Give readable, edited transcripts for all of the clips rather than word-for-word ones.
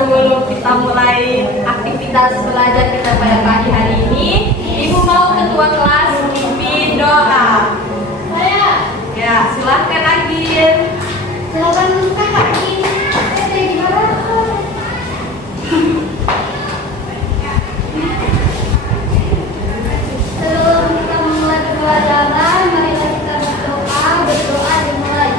sebelum kita mulai aktivitas belajar kita pada pagi hari ini, Ibu mau ketua kelas memimpin doa. Saya. Ya, silahkan Agin. Silakan kakak Agin. Saya gimana? Sebelum kita mulai berdoa, marilah kita berdoa. Berdoa dimulai.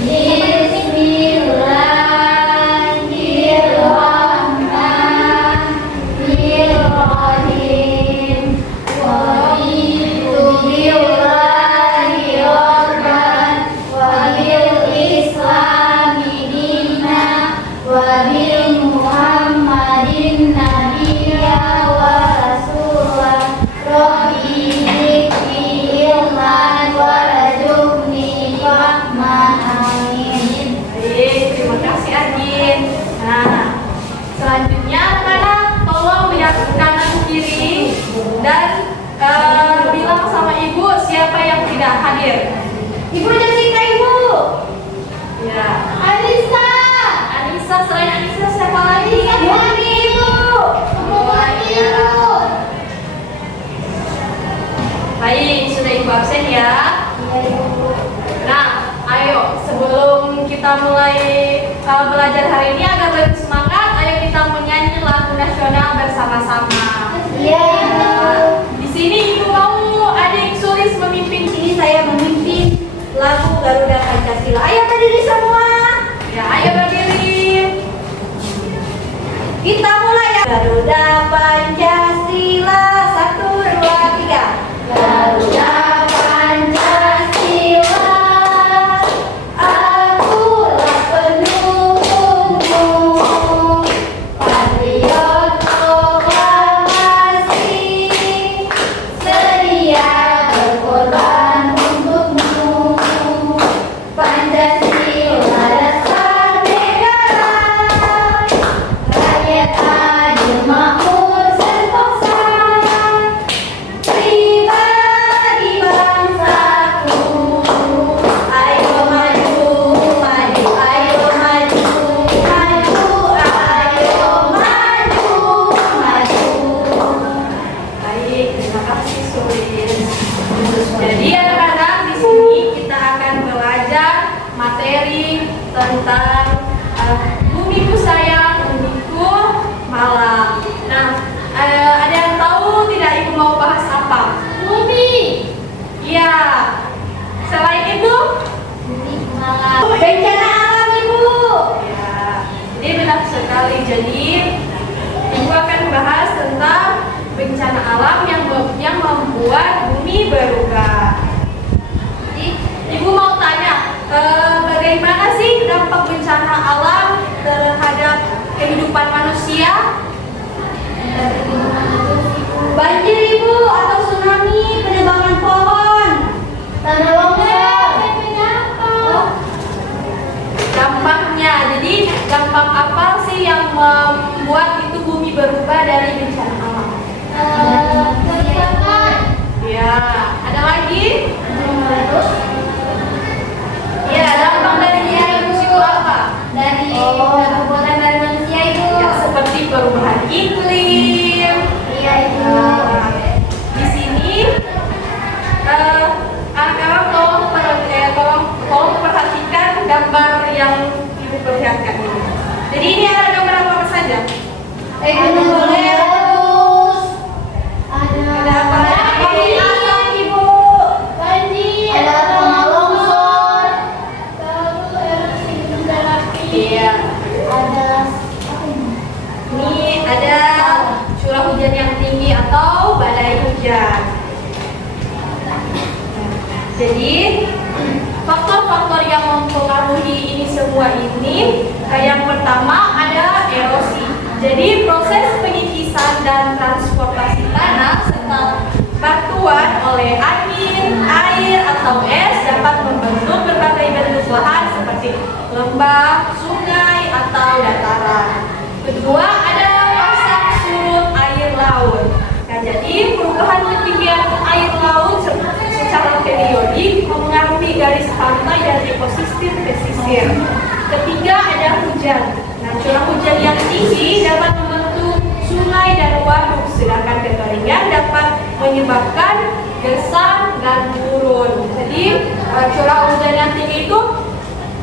Bismillahirrahmanirrahim. Raditu billahi rabban wa bil islami dinan wa bil muhammadin nabiyya wa rasulan. Rabbi zidni ilman warzuqni fahman. Amin. Baik, terima kasih Agin. Nah, selanjutnya anak-anak tolong lihat kanan kiri dan bilang sama ibu siapa yang tidak hadir. Ibu Jessica, Ibu. Ya, Alisa. Anissa, selain Anissa siapa lagi? Murni, Ibu. Murni, Ibu. Baik, sudah ibu absen ya. Iya, Ibu. Nah, ayo sebelum kita mulai belajar hari ini agar lebih semangat, ayo kita menyanyi lagu nasional bersama-sama. Iya, Ibu. Di sini ibu mau adik Sulis memimpin, Sini saya memimpin lagu Garuda Pancasila. Ayo berdiri semua. ya ayo berdiri. Kita mulai ya. Garuda Pancasila 1, 2, 3. Garuda Pancasila, akulah pendukungmu. Patriot proklamasi, sedia berkorban untukmu. Pancasila dasar negara, rakyat adil makmur sentosa, pribadi bangsaku. Ayo maju, maju, ayo maju, maju, ayo maju, maju. Baik, terima kasih Sulis. Jadi anak-anak di sini kita akan belajar materi tentang bumiku sayang, bumiku malang. Nah, ada yang tahu tidak ibu mau bahas apa? Bumi, Iya. Selain itu, bencana alam, Ibu. ya, ini benar sekali. Jadi, ibu akan bahas tentang bencana alam yang membuat bumi berubah. Jadi, ibu mau tanya, bagaimana sih dampak bencana alam terhadap kehidupan manusia? Banjir, Ibu, atau tsunami, penebangan pohon, tanah longsor. Dampaknya, jadi dampak apa sih yang membuat itu bumi berubah dari bencana alam? Kerusakan. Ya, ada lagi? Ya, dampak dari itu apa? Dari perbuatan dari manusia, Ibu. Ya, seperti perubahan iklim. Iya, Ibu. Nah, di sini anak-anak tolong perhatikan gambar yang ibu perlihatkan ini. Jadi ini ada gambar apa saja? Gunung meletus. Ada apa lagi? Asap, Ibu. Banjir. Ada tanah longsor. Lalu erupsi gunung berapi. Iya. Ada Ini ada curah hujan yang tinggi atau badai hujan. Jadi faktor-faktor yang mempengaruhi ini semua ini, yang pertama ada erosi. Jadi proses pengikisan dan transportasi tanah serta batuan oleh angin, air atau es dapat membentuk berbagai bentuk lahan seperti lembah, sungai atau dataran. Kedua ada pasang surut air laut. Nah, jadi perubahan ketinggian air laut secara periodik mempengaruhi garis pantai dan ekosistem pesisir. Ketiga ada hujan. Nah, curah hujan yang tinggi tinggi dapat membentuk sungai dan waduk, sedangkan kekeringan dapat menyebabkan gersang dan gurun. Jadi curah hujan yang tinggi itu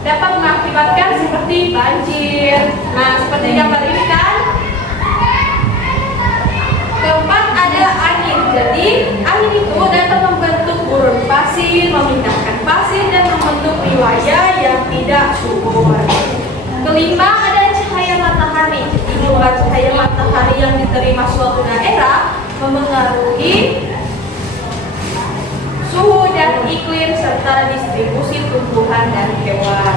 dapat mengakibatkan seperti banjir. Nah, seperti gambar ini kan. Keempat ada angin. Jadi angin itu dapat membentuk gurun pasir, memindahkan pasir dan membentuk wilayah yang tidak subur. Kelima ada cahaya matahari. Jadi jumlah cahaya matahari yang diterima suatu daerah memengaruhi suhu dan iklim serta distribusi tumbuhan dan hewan.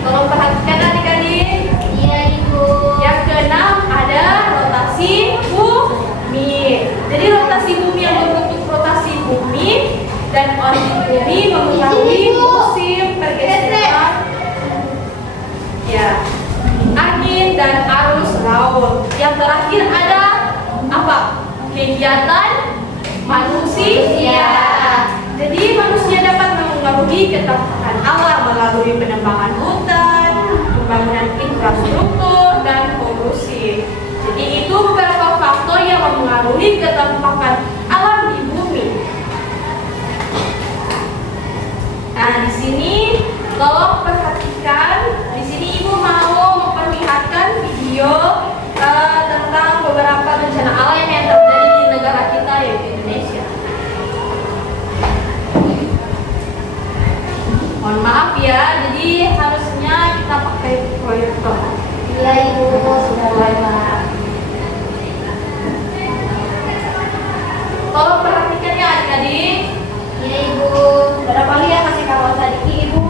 Tolong perhatikan adik-adik. Iya, Ibu. Yang keenam ada rotasi bumi. Jadi rotasi bumi yang membentuk rotasi bumi dan orbit bumi mempengaruhi musim pergeseran ya, angin dan arus laut. Yang terakhir ada apa? Kegiatan manusia. Jadi manusia dapat mengaruhi ketahanan alam melalui penebangan hutan, pembangunan infrastruktur, dan polusi. Jadi itu beberapa faktor yang mempengaruhi ketampanan alam di bumi. Nah, di sini tolong perhatikan. Di sini Ibu mau memperlihatkan video tentang beberapa bencana alam yang terjadi di negara kita, yaitu Indonesia. Mohon maaf ya, jadi harusnya kita pakai proyektor. Iya, Ibu. Sudah mulai, Pak. Tolong perhatikan ya adik-adik. Iya, Ibu. Berapa kali ya kasih kawan tadi, Ibu?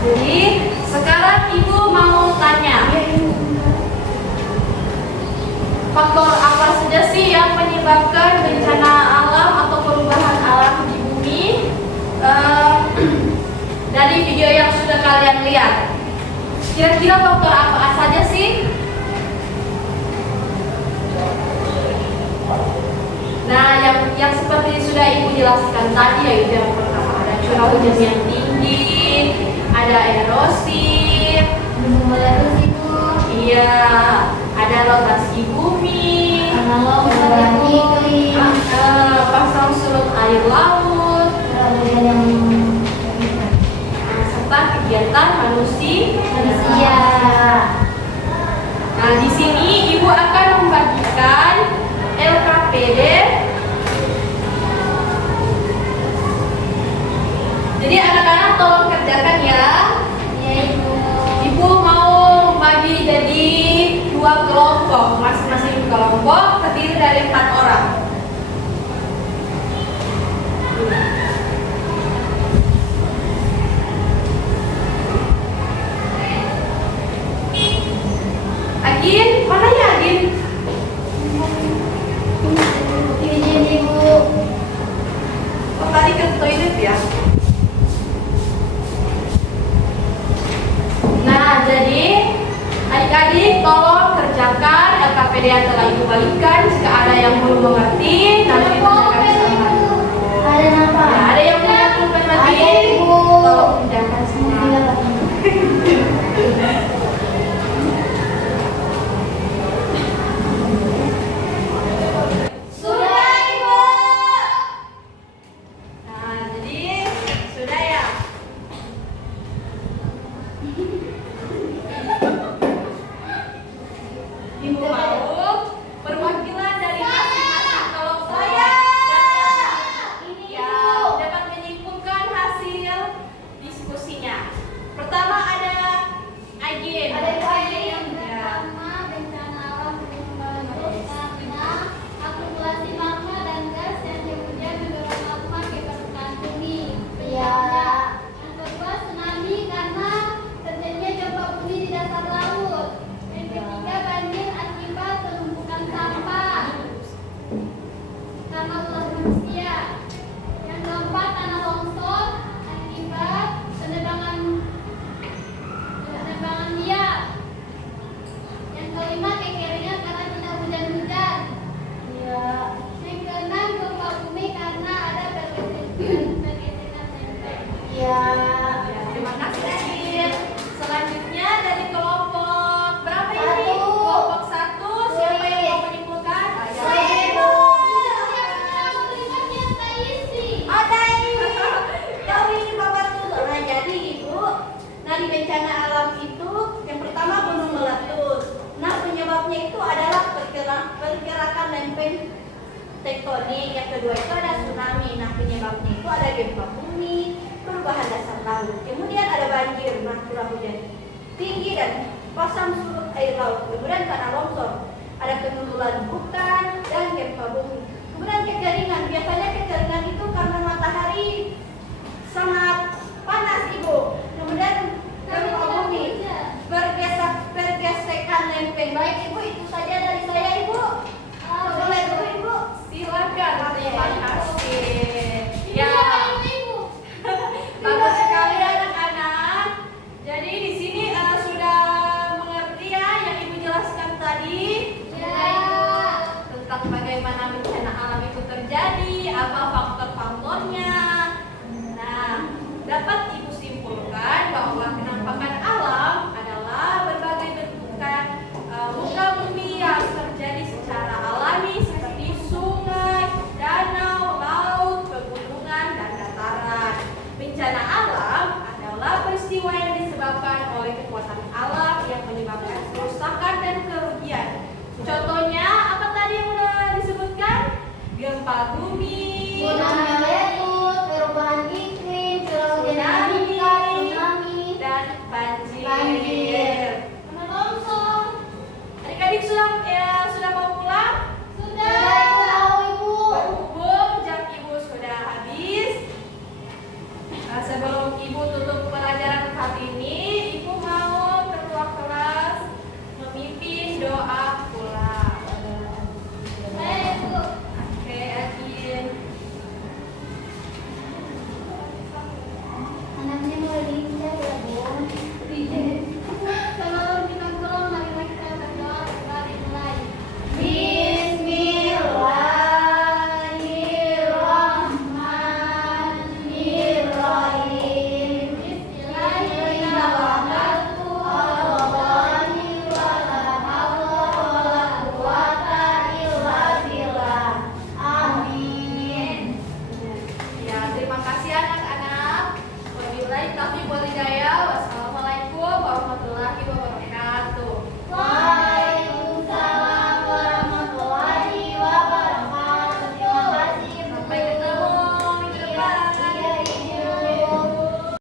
Jadi sekarang Ibu mau tanya, faktor apa saja sih yang menyebabkan bencana alam atau perubahan alam di bumi? Dari video yang sudah kalian lihat, kira-kira faktor apa saja sih? Nah, yang seperti sudah Ibu jelaskan tadi, yaitu yang pertama ada curah hujan yang tinggi, ada erosi, meletus itu, iya, ada rotasi bumi, perubahan iklim, pasang surut air laut, serta kegiatan manusia. Nah, di sini Ibu akan membagikan LKPD. Jadi anak-anak tolong kerjakan ya. Ibu mau bagi jadi 2 kelompok, masing-masing kelompok terdiri dari 4 orang. Agin, mana ya Agin? Izin Ibu. Oh, tadi ke toilet ya? Nah, jadi adik-adik tolong kerjakan LKPD yang telah Ibu bagikan. Jika ada yang belum mengerti, nanti tanyakan sama Ibu. Ada apa? Nah, ada yang punya pulpen lagi? Ada, Ibu. Tolong kerjakan semua. Sudah Ibu. Nah, jadi sudah ya. Ibu mau perwakilan dari masing-masing kelompok Ini ya Ibu. dapat menyimpulkan hasil diskusinya. Pertama ada Agin. Ada Ibu Agin. Ya. Pertama, bencana alam gunung meletus karena akumulasi magma dan gas yang kemudian mendorong magma ke permukaan bumi. Ya. Yang kedua, tsunami karena terjadinya gempa bumi di dasar laut. Yang ketiga, banjir akibat penumpukan sampah karena ulah manusia. Yang keempat, tanah longsor akibat penebangan liar. Yang kelima, kekeringan karena tidak hujan-hujan. Ya. Yang keenam, gempa bumi karena ada pergeseran lempeng. Ya. Ya, terima kasih Agin. Selanjutnya dari kelompok berapa ini? Satu. Kelompok 1. Siapa yang mau menyimpulkan? Saya, Ibu. Ada ini. Tahu ini Bapak dulu. Nah, jadi Ibu, dari bencana alam itu yang pertama gunung meletus. Nah, penyebabnya itu adalah pergerakan lempeng tektonik. Yang kedua itu ada tsunami. Nah, penyebabnya itu ada gempa bumi, perubahan dasar laut. Kemudian ada banjir, nah curah hujan tinggi dan pasang surut air laut. Kemudian tanah longsor, ada pengundulan vulkan dan gempa bumi. Kemudian kekeringan, biasanya kekeringan itu karena matahari sangat panas Ibu. Kemudian gempa bumi, pergesekan lempeng. Baik Ibu, itu saja dari saya Ibu. Boleh dulu Ibu. Silakan. Terima kasih. Ya. Bagus sekali anak-anak. Jadi di sini sudah mengerti ya yang Ibu jelaskan tadi. Tentang bagaimana bencana alam itu terjadi, apa faktor-faktornya. Nah, dapat Ibu simpulkan bahwa penampakan alam adalah berbagai bentukan muka bumi yang terjadi secara alami seperti sungai, danau, laut, pegunungan, dan dataran. Bencana alam adalah peristiwa yang disebabkan oleh kekuatan alam yang menyebabkan kerusakan dan kerugian. Contohnya apa tadi yang sudah disebutkan? Gempa bumi, Gunung meletus, perubahan iklim, curah hujan yang meningkat, tsunami, dan banjir. banjir. Tanah longsor. Adik-adik sudah mau pulang? Sudah. Ibu. Berhubung jam Ibu sudah habis, sebelum Ibu tutup pelajaran hari ini, tapi budidaya